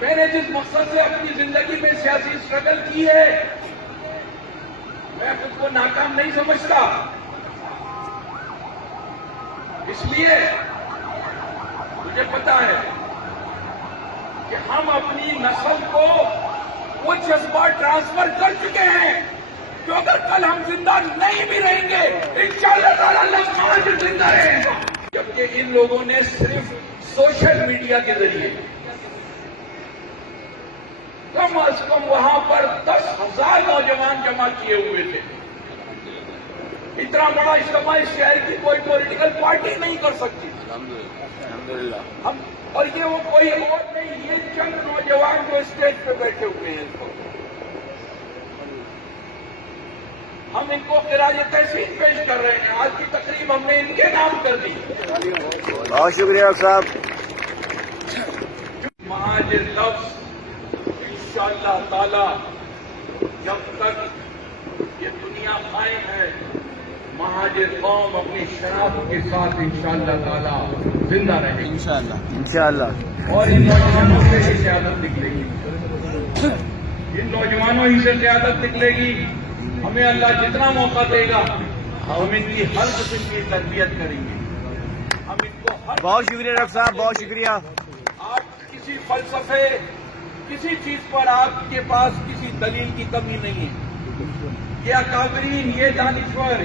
میں نے جس مقصد سے اپنی زندگی میں سیاسی اسٹرگل کی ہے، میں خود کو ناکام نہیں سمجھتا. اس لیے مجھے پتا ہے کہ ہم اپنی نسل کو وہ جذبات ٹرانسفر کر چکے ہیں کہ اگر کل ہم زندہ نہیں بھی رہیں گے انشاءاللہ تعالی اللہ سماج زندہ رہیں گا. جبکہ ان لوگوں نے صرف سوشل میڈیا کے ذریعے کم از کم وہاں پر 10,000 نوجوان جمع کیے ہوئے تھے. اتنا بڑا اجتماع اس شہر کی کوئی پولیٹیکل پارٹی نہیں کر سکتی. الحمدللہ. ہم اور یہ وہ کوئی اور نہیں، یہ چند نوجوان جو اسٹیج پہ بیٹھے ہوئے ہیں، ہم ان کو خراج تحسین پیش کر رہے ہیں. آج کی تقریب ہم نے ان کے نام کر دی. بہت شکریہ صاحب. مہاجر لفظ انشاءاللہ تعالی جب تک یہ دنیا قائم ہے، مہاجر قوم اپنی شناخت کے ساتھ انشاءاللہ تعالی زندہ رہے گی. انشاءاللہ. اور ان نوجوانوں سے ہی قیادت نکلے گی. ان نوجوانوں ہی سے قیادت نکلے گی. ہمیں اللہ جتنا موقع دے گا ہم ان کی ہر قسم کی تربیت کریں گے. ہم ان کو ہر بہت شکریہ ڈاکٹر صاحب، بہت شکریہ. آپ کسی فلسفے، کسی چیز پر آپ کے پاس کسی دلیل کی کمی نہیں ہے. یہ اکابرین، یہ دانشور